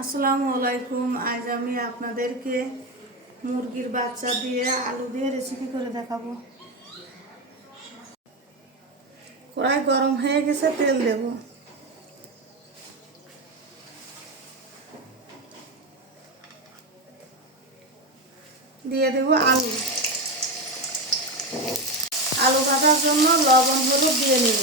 আসসালামু আলাইকুম। আজ আমি আপনাদেরকে মুরগির বাচ্চা দিয়ে আলু দিয়ে রেসিপি করে দেখাবো। কড়াই গরম হয়ে গেছে, তেল দেব। দিয়ে দেব আলু। আলু কাটার জন্য লবণ হলুদ দিয়ে নিব।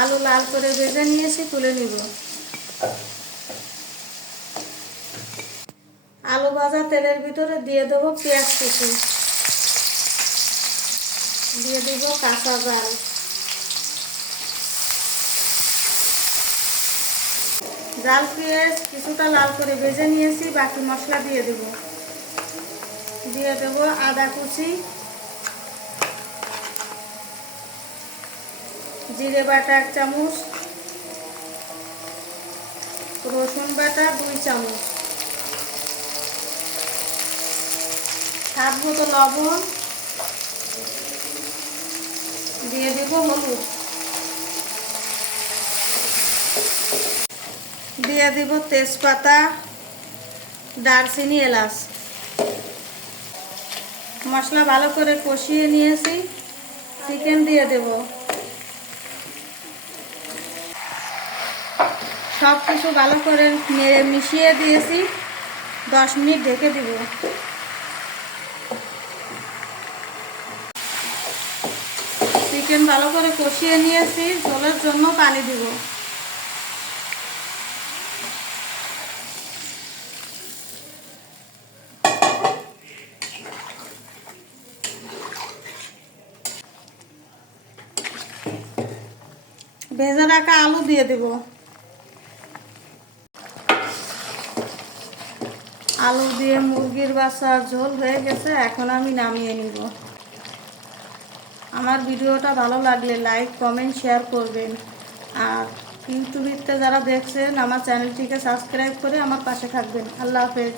আলু লাল করে ভেজে নিয়েছি, তুলে নিব। আলু ভাজা তেলের ভিতরে দিয়ে দেবো পেঁয়াজ কুচি। দিয়ে দিব কাঁচা জাল। জাল পেঁয়াজ কিছুটা লাল করে ভেজে নিয়েছি, বাকি মশলা দিয়ে দেব। দিয়ে দেবো আদা কুচি জিরে বাটা এক চামচ, রসুন বাটা দুই চামচ, স্বাদ মতো লবণ, দিয়ে দেব হলুদ। দিয়ে দিব তেজপাতা, দারচিনি, এলাচ। মশলা ভালো করে কষিয়ে নিয়েছি। চিকেন দিয়ে দেবো। সব কিছু ভালো করে নেড়ে মিশিয়ে দিয়েছি। দশ মিনিট ঢেকে দিব। চিকেন ভালো করে কষিয়ে নিয়েছি। ঝোলের জন্য পানি দিব। ভেজে রাখা আলু দিয়ে দেবো। আলু দিয়ে মুরগির বাসা ঝোল হয়ে গেছে, এখন আমি নামিয়ে নিব। আমার ভিডিওটা ভালো লাগলে লাইক, কমেন্ট, শেয়ার করবেন। আর ইউটিউবিতে যারা দেখছেন, আমার চ্যানেলটিকে সাবস্ক্রাইব করে আমার পাশে থাকবেন। আল্লাহ হাফেজ।